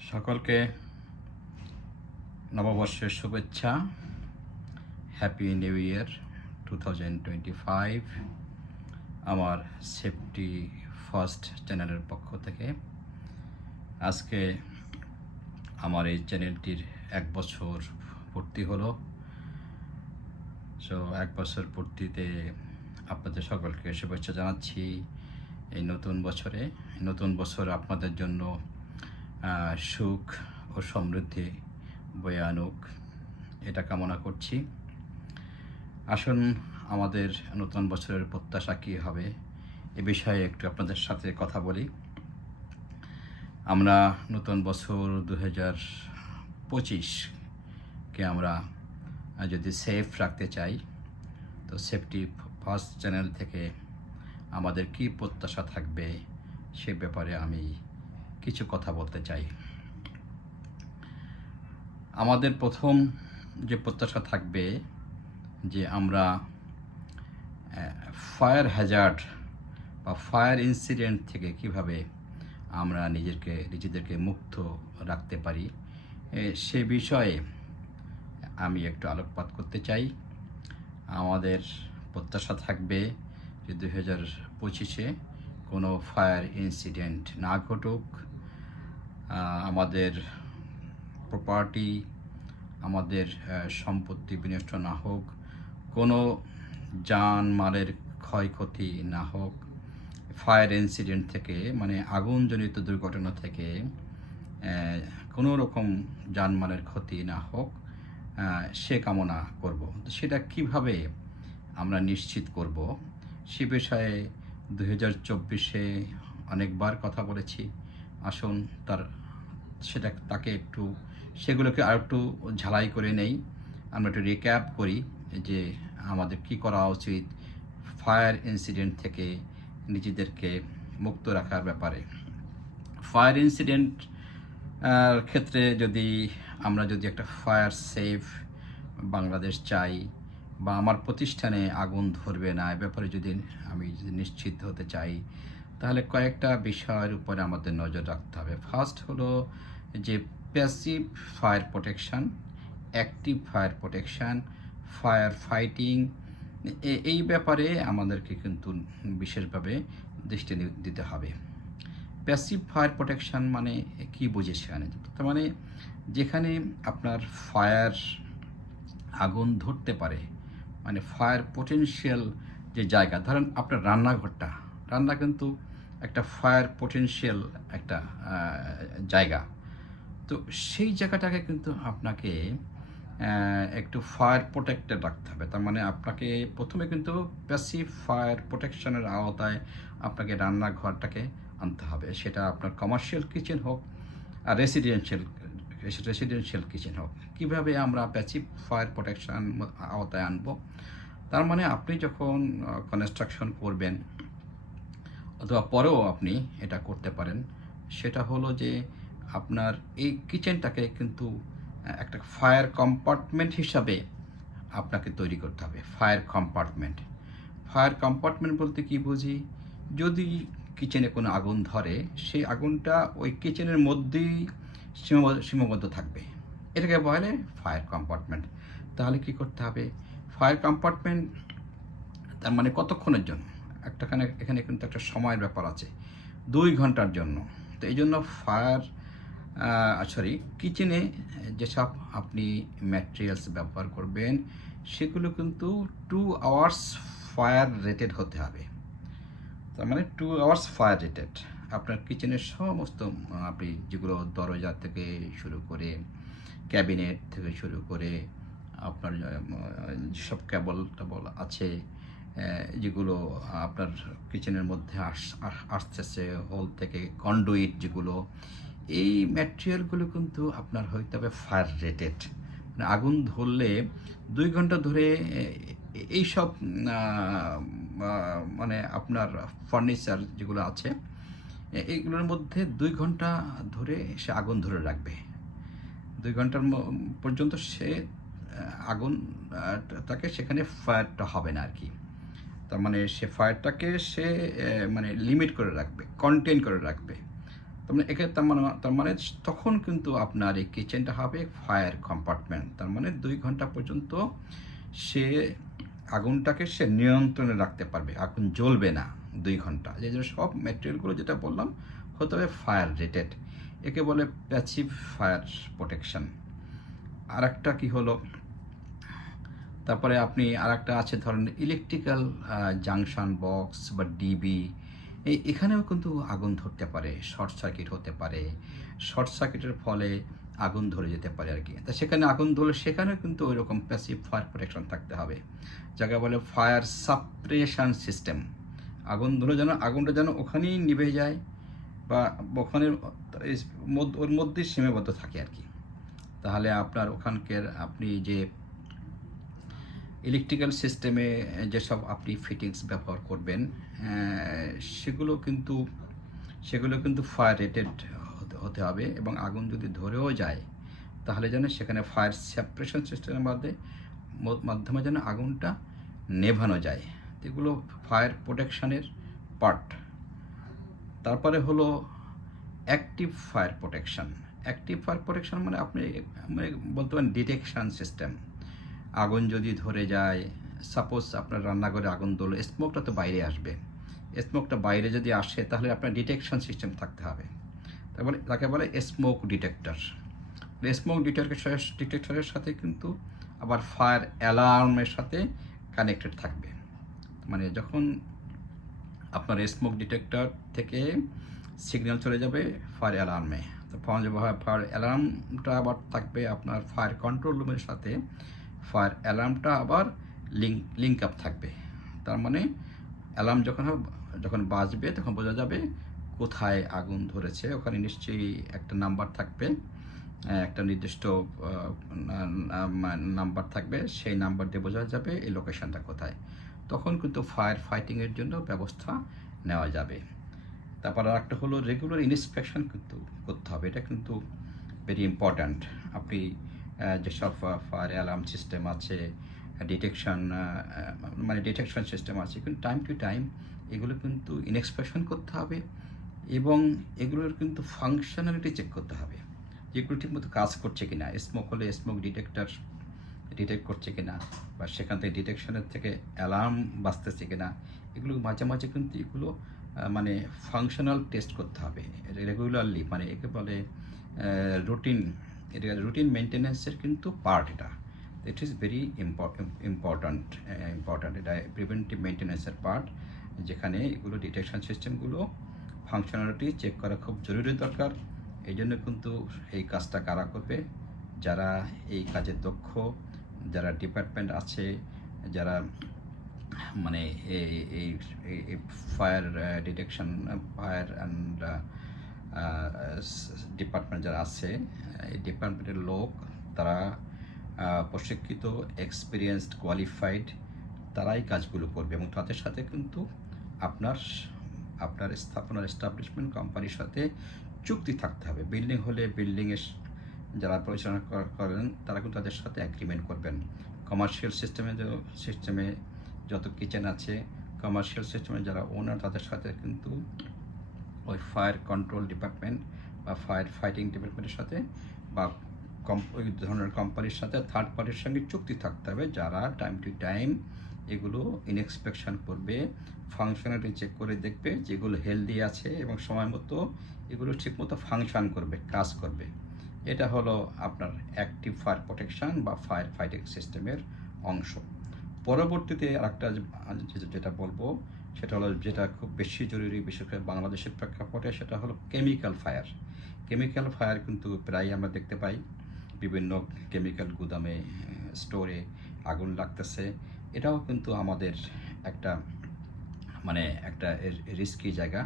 সকলকে নববর্ষের শুভেচ্ছা। হ্যাপি নিউ ইয়ার টু আমার সেফটি ফার্স্ট চ্যানেলের পক্ষ থেকে। আজকে আমার এই চ্যানেলটির এক বছর পূর্তি হলো। সো এক বছর পূর্তিতে আপনাদের সকলকে শুভেচ্ছা জানাচ্ছি এই নতুন বছরে। নতুন বছর আপনাদের জন্য সুখ ও সমৃদ্ধি বয়ে আনুক। এটা কামনা করছি। আসুন, আমাদের নতুন বছরের প্রত্যাশা কী হবে এ বিষয়ে একটু আপনাদের সাথে কথা বলি। আমরা নতুন বছর দু হাজার পঁচিশকে আমরা যদি সেফ রাখতে চাই, তো সেফটি ফার্স্ট চ্যানেল থেকে আমাদের কি প্রত্যাশা থাকবে সে ব্যাপারে আমি কিছু কথা বলতে চাই। আমাদের প্রথম যে প্রত্যাশা থাকবে যে আমরা ফায়ার হ্যাজার্ড বা ফায়ার ইনসিডেন্ট থেকে কীভাবে আমরা নিজেকে নিজেদেরকে মুক্ত রাখতে পারি সে বিষয়ে আমি একটু আলোকপাত করতে চাই। আমাদের প্রত্যাশা থাকবে যে দু হাজার পঁচিশে কোনো ফায়ার ইনসিডেন্ট না ঘটুক। আমাদের প্রপার্টি আমাদের সম্পত্তি বিনষ্ট না হোক, কোনো যান মালের ক্ষয়ক্ষতি না হোক ফায়ার ইনসিডেন্ট থেকে মানে আগুনজনিত দুর্ঘটনা থেকে কোনো রকম যানমালের ক্ষতি না হোক সে কামনা করব। সেটা কীভাবে আমরা নিশ্চিত করব? সে বিষয়ে দু হাজার চব্বিশে অনেকবার কথা বলেছি। আসুন তার, সেটা তাকে একটু, সেগুলোকে আর একটু ঝালাই করে নেই। আমরা একটু রিক্যাপ করি যে আমাদের কি করা উচিত ফায়ার ইনসিডেন্ট থেকে নিজেদেরকে মুক্ত রাখার ব্যাপারে। ফায়ার ইনসিডেন্ট ক্ষেত্রে যদি আমরা যদি একটা ফায়ার সেফ বাংলাদেশ চাই বা আমার প্রতিষ্ঠানে আগুন ধরবে না, এ ব্যাপারে যদি আমি নিশ্চিত হতে চাই তাহলে কয়েকটা বিষয়ের উপরে আমাদের নজর রাখতে হবে। ফার্স্ট হলো যে passive fire protection active fire protection fire fighting এই ব্যাপারে আমাদেরকে কিন্তু বিশেষভাবে দৃষ্টি দিতে হবে। প্যাসিভ ফায়ার প্রোটেকশান মানে কি বুঝে সেখানে তার মানে যেখানে আপনার ফায়ার আগুন ধরতে পারে মানে ফায়ার পোটেনশিয়াল যে জায়গা, ধরেন আপনার রান্নাঘরটা রান্না কিন্তু একটা ফায়ার পোটেনশিয়াল একটা জায়গা। তো সেই জায়গাটাকে কিন্তু আপনাকে একটু ফায়ার প্রোটেক্টেড রাখতে হবে। তার মানে আপনাকে প্রথমে কিন্তু প্যাসিভ ফায়ার প্রোটেকশনের আওতায় আপনাকে রান্নাঘরটাকে আনতে হবে। সেটা আপনার কমার্শিয়াল কিচেন হোক আর রেসিডেন্সিয়াল রেসিডেন্সিয়াল কিচেন হোক। কীভাবে আমরা প্যাসিভ ফায়ার প্রোটেকশন আওতায় আনব? তার মানে আপনি যখন কনস্ট্রাকশন করবেন অথবা পরেও আপনি এটা করতে পারেন। সেটা হলো যে আপনার এই কিচেনটাকে কিন্তু একটা ফায়ার কম্পার্টমেন্ট হিসাবে আপনাকে তৈরি করতে হবে। Fire compartment. ফায়ার কম্পার্টমেন্ট বলতে কি বুঝি? যদি কিচেনে কোনো আগুন ধরে, সেই আগুনটা ওই কিচেনের মধ্যেই সীমাবদ্ধ থাকবে। এটাকে বলে ফায়ার কম্পার্টমেন্ট। তাহলে কি করতে হবে? ফায়ার কম্পার্টমেন্ট তার মানে কতক্ষণের জন্য? একটাখানে, এখানে কিন্তু একটা সময়ের ব্যাপার আছে, দুই ঘণ্টার জন্য। তো এই জন্য ফায়ার সরি কিচেনে যেসব আপনি ম্যাটেরিয়ালস ব্যবহার করবেন, সেগুলো কিন্তু টু আওয়ার্স ফায়ার রেটেড হতে হবে। তার মানে টু আওয়ার্স ফায়ার রেটেড আপনার কিচেনের সমস্ত, আপনি যেগুলো দরজা থেকে শুরু করে ক্যাবিনেট থেকে শুরু করে, আপনার যেসব কেবল টেবল আছে যেগুলো আপনার কিচেনের মধ্যে আস, আস- আসতেছে হোল থেকে কন্ডুইট যেগুলো, এই ম্যাটেরিয়ালগুলো কিন্তু আপনার হইতে হবে ফায়ার রেটেড মানে আগুন ধরলে দুই ঘণ্টা ধরে এইসব মানে আপনার ফার্নিচার যেগুলো আছে এইগুলোর মধ্যে দুই ঘণ্টা ধরে সে আগুন ধরে রাখবে। দুই ঘণ্টার পর্যন্ত সে আগুন তাকে সেখানে ফায়ারটা হবে না আর কি। তার মানে সে ফায়ারটাকে সে মানে লিমিট করে রাখবে কন্টেন করে রাখবে। তার মানে একে, তার মানে তার মানে তখন কিন্তু আপনার এই কিচেনটা হবে ফায়ার কম্পার্টমেন্ট তার মানে দুই ঘণ্টা পর্যন্ত সে আগুনটাকে সে নিয়ন্ত্রণে রাখতে পারবে, আগুন জ্বলবে না দুই ঘণ্টা। যে সব ম্যাটেরিয়ালগুলো যেটা বললাম, হতে হবে ফায়ার রেটেড একে বলে প্যাসিভ ফায়ার প্রোটেকশন আর একটা কী হলো? তারপরে আপনি আর একটা আছে, ধরেন ইলেকট্রিক্যাল জাংশন বক্স বা ডিবি এই এখানেও কিন্তু আগুন ধরতে পারে শর্ট সার্কিট হতে পারে। শর্ট সার্কিটের ফলে আগুন ধরে যেতে পারে আর কি তা সেখানে আগুন ধরলে সেখানে কিন্তু ওই রকম প্যাসিভ ফায়ার প্রোটেকশন থাকতে হবে। যাকে বলে ফায়ার সাপ্রেশন সিস্টেম আগুন ধরে যেন আগুনটা যেন ওখানেই নিভে যায় বা ওখানে ওর মধ্যেই সীমাবদ্ধ থাকে আর কি তাহলে আপনার ওখানকার আপনি যে ইলেকট্রিক্যাল সিস্টেমে যেসব আপনি ফিটিংস ব্যবহার করবেন সেগুলো কিন্তু সেগুলো কিন্তু ফায়ার রেটেড হতে হবে এবং আগুন যদি ধরেও যায়, তাহলে যেন সেখানে ফায়ার সেপারেশন সিস্টেমের মধ্যে মাধ্যমে যেন আগুনটা নেভানো যায়। এগুলো ফায়ার প্রোটেকশনের পার্ট তারপরে হলো active fire protection active fire protection মানে আপনি মানে বলতে পারেন ডিটেকশন সিস্টেম আগুন যদি ধরে যায় সাপোজ আপনার রান্নাঘরে আগুন ধরলো স্মোকটা তো বাইরে আসবে। স্মোকটা বাইরে যদি আসে, তাহলে আপনার ডিটেকশন সিস্টেম থাকতে হবে। তারপরে তাকে বলে স্মোক ডিটেক্টর স্মোক ডিটেক্টর ডিটেক্টরের সাথে কিন্তু আবার ফায়ার অ্যালার্মের সাথে কানেক্টেড থাকবে। মানে যখন আপনার স্মোক ডিটেক্টর থেকে সিগন্যাল চলে যাবে ফায়ার অ্যালার্মে তো ফোন ফায়ার অ্যালার্মটা আবার থাকবে আপনার ফায়ার কন্ট্রোল রুমের সাথে। ফায়ার অ্যালার্মটা আবার লিঙ্ক লিঙ্ক আপ থাকবে। তার মানে অ্যালার্ম যখন যখন বাজবে, তখন বোঝা যাবে কোথায় আগুন ধরেছে। ওখানে নিশ্চয়ই একটা নাম্বার থাকবে একটা নির্দিষ্ট নাম্বার থাকবে। সেই নাম্বার দিয়ে বোঝা যাবে এই লোকেশানটা কোথায়। তখন কিন্তু ফায়ার ফাইটিংয়ের জন্য ব্যবস্থা নেওয়া যাবে। তারপর আর একটা হলো রেগুলার ইন্সপেকশন কিন্তু করতে হবে। এটা কিন্তু ভেরি ইম্পর্ট্যান্ট আপনি যেসব ফায়ার অ্যালার্ম সিস্টেম আছে ডিটেকশন মানে ডিটেকশন সিস্টেম আছে, কিন্তু টাইম টু টাইম এগুলো কিন্তু ইনস্পেকশন করতে হবে এবং এগুলোর কিন্তু ফাংশনালিটি চেক করতে হবে যেগুলো ঠিকমতো কাজ করছে কিনা স্মোক হলে স্মোক ডিটেক্টর ডিটেক্ট করছে কিনা বা সেখান থেকে ডিটেকশনের থেকে অ্যালার্ম বাজতেছে কিনা, এগুলো মাঝে মাঝে কিন্তু এগুলো মানে ফাংশনাল টেস্ট করতে হবে রেগুলারলি মানে একে বলে রুটিন এটা রুটিন মেনটেন্যান্সের কিন্তু পার্ট এটা। It is very important important এটা প্রিভেন্টিভ মেনটেন্যান্সের পার্ট যেখানে এগুলো ডিটেকশন সিস্টেমগুলো ফাংশনালিটি চেক করা খুব জরুরি দরকার। এই জন্য কিন্তু এই কাজটা কারা করবে? যারা এই কাজে দক্ষ, যারা ডিপার্টমেন্ট আছে, যারা মানে এই এই fire detection fire and department যারা আছে এই ডিপার্টমেন্টের লোক, তারা প্রশিক্ষিত এক্সপিরিয়েন্সড কোয়ালিফাইড তারাই কাজগুলো করবে। এবং তাদের সাথে কিন্তু আপনার আপনার স্থাপনার এস্টাবলিশমেন্ট কোম্পানির সাথে চুক্তি থাকতে হবে। বিল্ডিং হলে বিল্ডিংয়ের যারা পরিচালনা কর- করেন, তারা কিন্তু তাদের সাথে অ্যাগ্রিমেন্ট করবেন। কমার্শিয়াল সিস্টেমে সিস্টেমে যত কিচেন আছে কমার্শিয়াল সিস্টেমে যারা ওনার তাদের সাথে কিন্তু ওই ফায়ার কন্ট্রোল ডিপার্টমেন্ট বা ফায়ার ফাইটিং ডিপার্টমেন্টের সাথে বা কম ওই ধরনের কোম্পানির সাথে থার্ড পার্টির সঙ্গে চুক্তি থাকতে হবে। যারা টাইম টু টাইম এগুলো ইনস্পেকশন করবে ফাংশনালিটি চেক করে দেখবে যেগুলো হেলদি আছে এবং সময় মতো এগুলো ঠিকমতো ফাংশন করবে, কাজ করবে। এটা হলো আপনার অ্যাক্টিভ ফায়ার প্রোটেকশন বা ফায়ার ফাইটিং সিস্টেমের অংশ। পরবর্তীতে আরেকটা যেটা বলব সেটা হলো যেটা খুব বেশি জরুরি, বিশেষ করে বাংলাদেশের প্রেক্ষাপটে সেটা হলো কেমিক্যাল ফায়ার কেমিক্যাল ফায়ার কিন্তু প্রায় আমরা দেখতে পাই। বিভিন্ন কেমিক্যাল গুদামে স্টোরে আগুন লাগতেছে। এটাও কিন্তু আমাদের একটা মানে একটা রিস্কি জায়গা,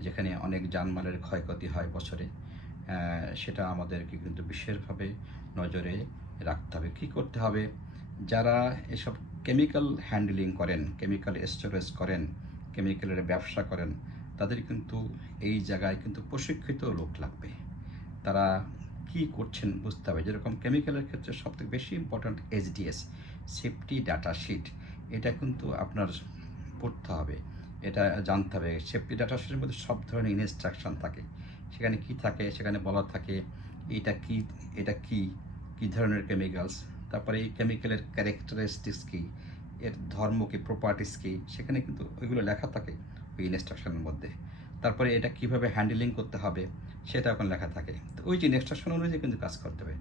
যেখানে অনেক যানমালের ক্ষয়ক্ষতি হয় বছরে। সেটা আমাদেরকে কিন্তু বিশেষভাবে নজরে রাখতে হবে। কী করতে হবে? যারা এসব কেমিক্যাল হ্যান্ডলিং করেন কেমিক্যাল স্টোরেজ করেন কেমিক্যালের ব্যবসা করেন, তাদের কিন্তু এই জায়গায় কিন্তু প্রশিক্ষিত লোক লাগবে। তারা কি করছেন বুঝতে হবে। যেরকম কেমিক্যালের ক্ষেত্রে সবথেকে বেশি important HDS safety data sheet এটা কিন্তু আপনার পড়তে হবে। এটা জানতে হবে। সেফটি ডাটা শিটের মধ্যে সব ধরনের ইনস্ট্রাকশন থাকে। সেখানে কি থাকে, সেখানে বলা থাকে, এটা কি এটা কি কি ধরনের কেমিক্যালস তারপরে এই কেমিক্যালের ক্যারেক্টারিস্টিক্স কী এর ধর্ম কি প্রপার্টিস কী সেখানে কিন্তু ওইগুলো লেখা থাকে ওই ইনস্ট্রাকশনের মধ্যে। তারপরে এটা কীভাবে হ্যান্ডেলিং করতে হবে সেটা এখন লেখা থাকে। তো ওই যে ইনস্ট্রাকশন অনুযায়ী কিন্তু কাজ করতে হবে।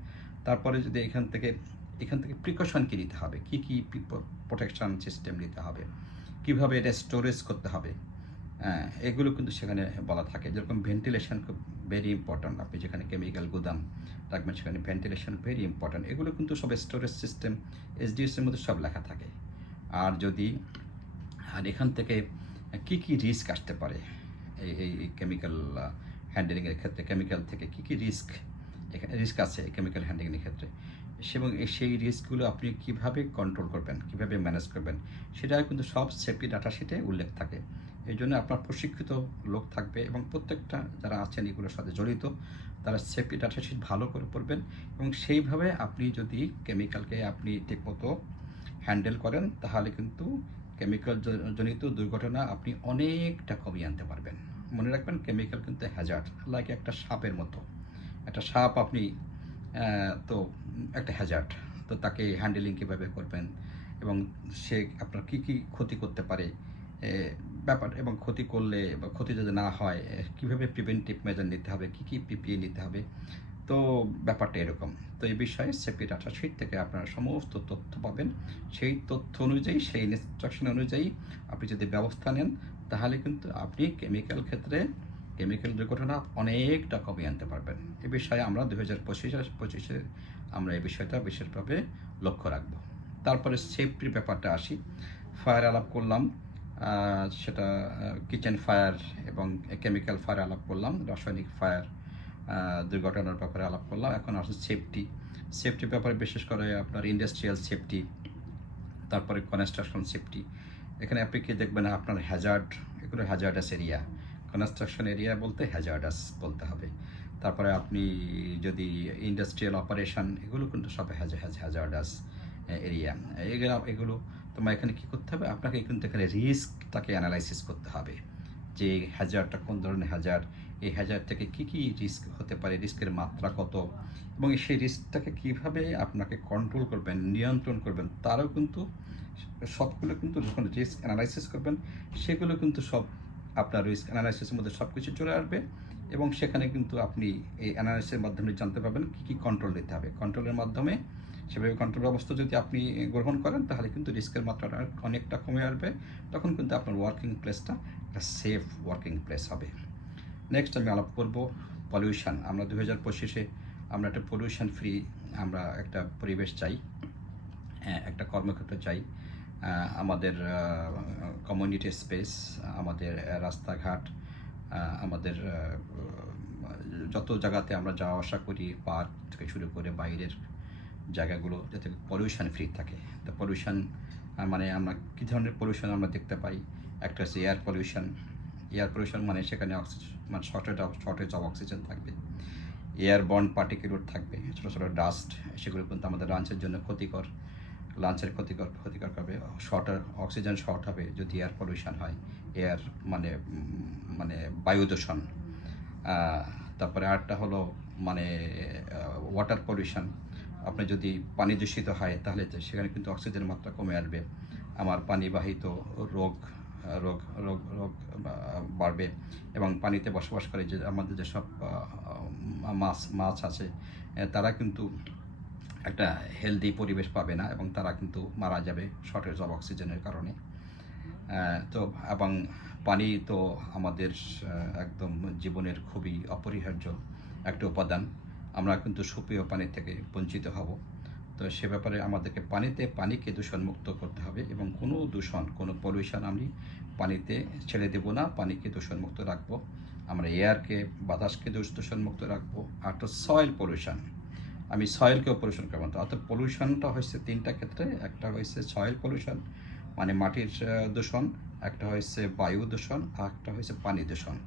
তারপরে যদি এখান থেকে এখান থেকে প্রিকশন কী নিতে হবে? কী কী প্রোটেকশন সিস্টেম নিতে হবে? কীভাবে এটা স্টোরেজ করতে হবে? হ্যাঁ, এগুলো কিন্তু সেখানে বলা থাকে। যেরকম ভেন্টিলেশন খুব ভেরি ইম্পর্ট্যান্ট আপনি যেখানে কেমিক্যাল গুদাম রাখবেন সেখানে ভেন্টিলেশন ভেরি ইম্পর্ট্যান্ট এগুলো কিন্তু সব স্টোরেজ সিস্টেম এসডিএসের মধ্যে সব লেখা থাকে। আর যদি, আর এখান থেকে কি কি রিস্ক আসতে পারে? এই এই কেমিক্যাল হ্যান্ডেলিংয়ের ক্ষেত্রে কেমিক্যাল থেকে কি কি রিস্ক এখানে রিস্ক আছে কেমিক্যাল হ্যান্ডেলিংয়ের ক্ষেত্রে? এবং সেই রিস্কগুলো আপনি কীভাবে কন্ট্রোল করবেন, কীভাবে ম্যানেজ করবেন সেটা কিন্তু সব সেফটি ডাটা শিটে উল্লেখ থাকে। এই জন্য আপনার প্রশিক্ষিত লোক থাকবে এবং প্রত্যেকটা যারা আছেন এগুলোর সাথে জড়িত, তারা সেফটি ডাটা শিট ভালো করে পড়বেন এবং সেইভাবে আপনি যদি কেমিক্যালকে আপনি ঠিকমতো হ্যান্ডেল করেন, তাহলে কিন্তু কেমিক্যাল জনিত দুর্ঘটনা আপনি অনেকটা কমিয়ে আনতে পারবেন। মনে রাখবেন, কেমিক্যাল কিন্তু হ্যাজার্ড লাইক একটা সাপের মতো। একটা সাপ আপনি তো একটা হ্যাজার্ড, তো তাকে হ্যান্ডেলিং কীভাবে করবেন এবং সে আপনার কি কি ক্ষতি করতে পারে ব্যাপার, এবং ক্ষতি করলে বা ক্ষতি যদি না হয় কীভাবে প্রিভেন্টিভ মেজার নিতে হবে, কি কি পিপিএ নিতে হবে তো ব্যাপারটা এরকম। তো এই বিষয়ে সেফটি ডাটা শিট থেকে আপনারা সমস্ত তথ্য পাবেন। সেই তথ্য অনুযায়ী, সেই ইনস্ট্রাকশন অনুযায়ী আপনি যদি ব্যবস্থা নেন, তাহলে কিন্তু আপনি কেমিক্যাল ক্ষেত্রে কেমিক্যাল দুর্ঘটনা অনেকটা কমিয়ে আনতে পারবেন। এ বিষয়ে আমরা দু হাজার পঁচিশে পঁচিশে আমরা এই বিষয়টা বিশেষভাবে লক্ষ্য রাখব। তারপরে সেফটির ব্যাপারটা আসি। ফায়ার আলাপ করলাম সেটা কিচেন ফায়ার এবং কেমিক্যাল ফায়ার আলাপ করলাম, রাসায়নিক ফায়ার দুর্ঘটনার ব্যাপারে আলাপ করলাম। এখন আসছে সেফটি সেফটির ব্যাপারে বিশেষ করে আপনার ইন্ডাস্ট্রিয়াল সেফটি তারপরে কনস্ট্রাকশন সেফটি এখানে আপনি কি দেখবেন, আপনার হ্যাজার্ড এগুলো হ্যাজার্ডাস এরিয়া কনস্ট্রাকশন এরিয়া বলতে হ্যাজার্ডাস বলতে হবে। তারপরে আপনি যদি ইন্ডাস্ট্রিয়াল অপারেশন এগুলো কিন্তু সব হ্যাজার্ডাস এরিয়া এগুলো এগুলো তোমার এখানে কী করতে হবে? আপনাকে কিন্তু এখানে রিস্কটাকে অ্যানালাইসিস করতে হবে। যে হ্যাজার্ডটা কোন ধরনের হ্যাজার্ড এই হ্যাজার্ড থেকে কী কী রিস্ক হতে পারে? রিস্কের মাত্রা কত? এবং সেই রিস্কটাকে কীভাবে আপনাকে কন্ট্রোল করবেন, নিয়ন্ত্রণ করবেন, তারও কিন্তু সবগুলো কিন্তু যখন রিস্ক অ্যানালাইসিস করবেন, সেগুলো কিন্তু সব আপনার রিস্ক অ্যানালাইসিসের মধ্যে সব কিছু চলে আসবে এবং সেখানে কিন্তু আপনি এই অ্যানালাইসিসের মাধ্যমে জানতে পারবেন কী কী কন্ট্রোল নিতে হবে। কন্ট্রোলের মাধ্যমে সেভাবে কন্ট্রোল ব্যবস্থা যদি আপনি গ্রহণ করেন, তাহলে কিন্তু রিস্কের মাত্রাটা অনেকটা কমে আসবে। তখন কিন্তু আপনার ওয়ার্কিং প্লেসটা একটা সেফ ওয়ার্কিং প্লেস হবে। নেক্সট আমি আলাপ করব পলিউশন আমরা দু হাজার পঁচিশে আমরা একটা পলিউশন ফ্রি আমরা একটা পরিবেশ চাই হ্যাঁ, একটা কর্মক্ষেত্র চাই। আমাদের কমিউনিটি স্পেস আমাদের রাস্তাঘাট আমাদের যত জায়গাতে আমরা যাওয়া আসা করি পার্ক থেকে শুরু করে বাইরের জায়গাগুলো যাতে পলিউশন ফ্রি থাকে। তো পলিউশন মানে আমরা কী ধরনের পলিউশন আমরা দেখতে পাই? একটা হচ্ছে এয়ার পলিউশন এয়ার পলিউশন মানে সেখানে অক্সিজেন মানে shortage of shortage of oxygen থাকবে। এয়ার বন্ড পার্টিকুলার থাকবে, ছোটো ছোটো ডাস্ট সেগুলো কিন্তু আমাদের লাঞ্চের জন্য ক্ষতিকর। লাঞ্চের ক্ষতিকর ক্ষতিকর হবে শর্ট অক্সিজেন শর্ট হবে যদি এয়ার পলিউশন হয়। এয়ার মানে মানে বায়ু দূষণ। তারপরে আরেকটা হলো মানে ওয়াটার পলিউশন আপনি যদি পানি দূষিত হয় তাহলে সেখানে কিন্তু অক্সিজেনের মাত্রা কমে আসবে। আমার পানিবাহিত রোগ রোগ রোগ রোগ বাড়বে এবং পানিতে বসবাস করে যে আমাদের যেসব মাছ মাছ আছে তারা কিন্তু একটা হেলদি পরিবেশ পাবে না এবং তারা কিন্তু মারা যাবে শর্টেজ অফ অক্সিজেনের কারণে। তো এবং পানি তো আমাদের একদম জীবনের খুবই অপরিহার্য একটা উপাদান। আমরা কিন্তু সুপেয় পানি থেকে বঞ্চিত হব। তো সে ব্যাপারে আমাদেরকে পানিতে, পানিকে দূষণমুক্ত করতে হবে এবং কোনো দূষণ, কোনো পলিউশন আমি পানিতে ছেড়ে দেব না, পানিকে দূষণমুক্ত রাখব। আমরা এয়ারকে বাতাসকে দূষণমুক্ত রাখব। আর তো সয়েল পলিউশন আমি সয়েলকেও পলিউশন করব না। অর্থাৎ পলিউশনটা হচ্ছে তিনটা ক্ষেত্রে, একটা হয়েছে সয়েল পলিউশন মানে মাটির দূষণ, একটা হয়েছে বায়ু দূষণ, আর একটা হয়েছে পানি দূষণ।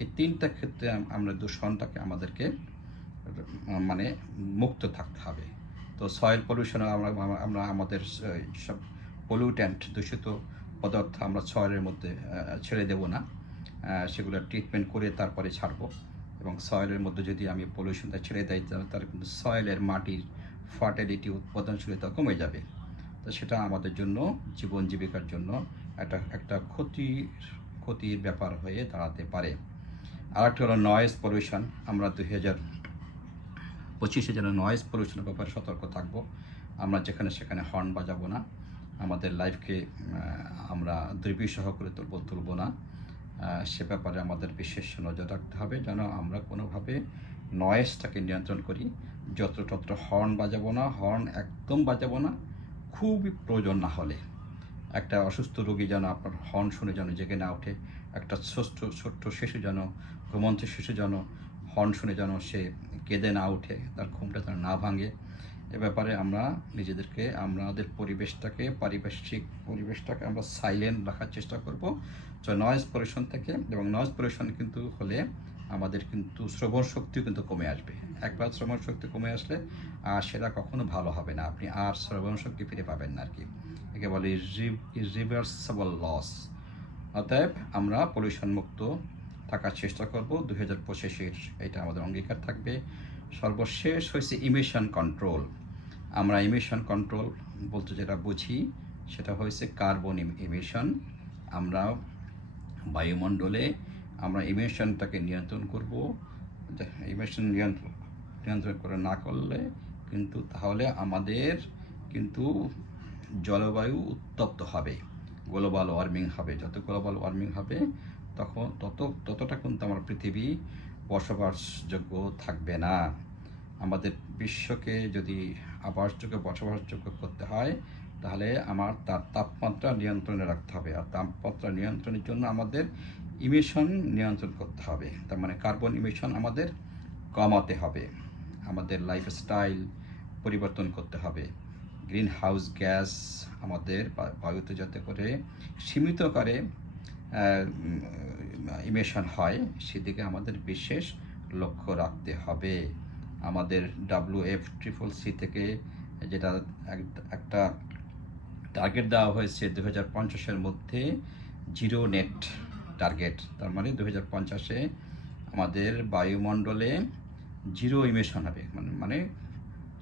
এই তিনটা ক্ষেত্রে আমরা দূষণটাকে আমাদেরকে মানে মুক্ত থাকতে হবে। তো সয়েল পলিউশন আমরা, আমরা- আমাদের সব পলিউট্যান্ট দূষিত পদার্থ আমরা সয়েলের মধ্যে ছেড়ে দেব না। সেগুলো ট্রিটমেন্ট করে তারপরে ছাড়বো। এবং সয়েলের মধ্যে যদি আমি পলিউশনটা ছেড়ে দেয় তাহলে কিন্তু সয়েলের মাটির ফার্টিলিটি উৎপাদনশীলতা কমে যাবে। তো সেটা আমাদের জন্য, জীবন জীবিকার জন্য একটা একটা ক্ষতির ক্ষতির ব্যাপার হয়ে দাঁড়াতে পারে। আর একটা হলো নয়েজ পলিউশন আমরা দুই হাজার পঁচিশে যেন নয়েজ পলিউশনের ব্যাপারে সতর্ক থাকব। আমরা যেখানে সেখানে হর্ন বাজাবো না। আমাদের লাইফকে আমরা দুর্বিষহ করে তুলব, তুলবো না। সে ব্যাপারে আমাদের বিশেষ নজর রাখতে হবে যেন আমরা কোনোভাবে নয়েজটাকে নিয়ন্ত্রণ করি। যত্রতত্র হর্ন বাজাবো না হর্ন একদম বাজাবো না, খুবই প্রয়োজন না হলে। একটা অসুস্থ রোগী যেন আপনার হর্ন শুনে যেন জেগে না ওঠে, একটা ছোট্ট ছোট্ট শিশু যেন, ঘুমন্ত শিশু যেন হর্ন শুনে যেন সে কেঁদে না উঠে, তার ঘুমটা যেন না ভাঙে। এ ব্যাপারে আমরা নিজেদেরকে, আমাদের পরিবেশটাকে পারিপার্শ্বিক পরিবেশটাকে আমরা সাইলেন্ট রাখার চেষ্টা করব। তো নয়েজ পলিউশন থেকে, এবং নয়েজ পলিউশন কিন্তু হলে আমাদের কিন্তু শ্রবণ শক্তিও কিন্তু কমে আসবে। একবার শ্রবণ শক্তি কমে আসলে আর সেটা কখনো ভালো হবে না। আপনি আর শ্রবণ শক্তি ফিরে পাবেন না আর কি একে বলে রিভার্সেবল লস অতএব আমরা পলিউশন মুক্ত থাকার চেষ্টা করব। দু হাজার পঁচিশের এটা আমাদের অঙ্গীকার থাকবে। সর্বশেষ হয়েছে ইমিশন কন্ট্রোল আমরা ইমিশন কন্ট্রোল বলতে যেটা বুঝি, সেটা হয়েছে কার্বন ইমিশন আমরা বায়ুমণ্ডলে আমরা ইমিশনটাকে নিয়ন্ত্রণ করব। ইমিশন নিয়ন্ত্রণ নিয়ন্ত্রণ করে না করলে কিন্তু তাহলে আমাদের কিন্তু জলবায়ু উত্তপ্ত হবে। গ্লোবাল ওয়ার্মিং হবে। যত গ্লোবাল ওয়ার্মিং হবে তখন তত, ততটা কিন্তু আমার পৃথিবী বসবাসযোগ্য থাকবে না। আমাদের বিশ্বকে যদি আবাসযোগ্য, বসবাসযোগ্য করতে হয়, তাহলে আমার তার তাপমাত্রা নিয়ন্ত্রণে রাখতে হবে। আর তাপমাত্রা নিয়ন্ত্রণের জন্য আমাদের ইমিশন নিয়ন্ত্রণ করতে হবে। তার মানে কার্বন ইমিশন আমাদের কমাতে হবে। আমাদের লাইফস্টাইল পরিবর্তন করতে হবে। গ্রিন হাউস গ্যাস আমাদের বায়ুতে যাতে করে সীমিত করে ইমিশন হয়, সেদিকে আমাদের বিশেষ লক্ষ্য রাখতে হবে। আমাদের ডাব্লিউ এফ ট্রিপল সি থেকে যেটা এক- একটা টার্গেট দেওয়া হয়েছে দু হাজার পঞ্চাশের মধ্যে জিরো নেট টার্গেট তার মানে দু হাজার পঞ্চাশে আমাদের বায়ুমণ্ডলে জিরো ইমেশন হবে মানে মানে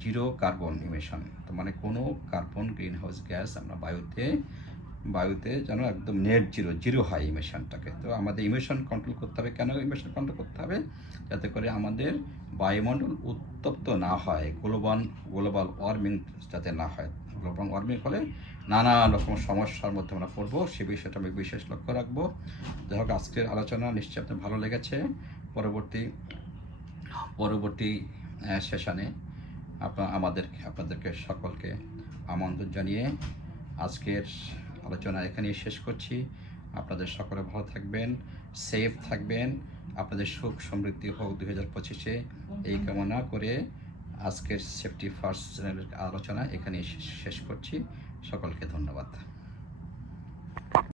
জিরো কার্বন ইমেশন তার মানে কোনো কার্বন গ্রিন হাউস গ্যাস আমরা বায়ুতে বায়ুতে যেন একদম নেট জিরো জিরো হয় ইমিশনটাকে। তো আমাদের ইমিশন কন্ট্রোল করতে হবে। কেন ইমিশন কন্ট্রোল করতে হবে? যাতে করে আমাদের বায়ুমণ্ডল উত্তপ্ত না হয়, গ্লোবাল গ্লোবাল ওয়ার্মিং যাতে না হয়। গ্লোবাল ওয়ার্মিং ফলে নানা রকম সমস্যার মধ্যে আমরা পড়ব। সে বিষয়টা আমি বিশেষ লক্ষ্য রাখব। যাই হোক, আজকের আলোচনা নিশ্চয়ই আপনার ভালো লেগেছে। পরবর্তী পরবর্তী সেশনে আপনার আমাদের আপনাদেরকে সকলকে আমন্ত্রণ জানিয়ে আজকের আলোচনা এখানেই শেষ করছি। আপনাদের সকলে ভালো থাকবেন সেফ থাকবেন। আপনাদের সুখ সমৃদ্ধি হোক দুই হাজার পঁচিশে। এই কামনা করে আজকের সেফটি ফার্স্ট চ্যানেলের আলোচনা এখানেই শেষ করছি। সকলকে ধন্যবাদ।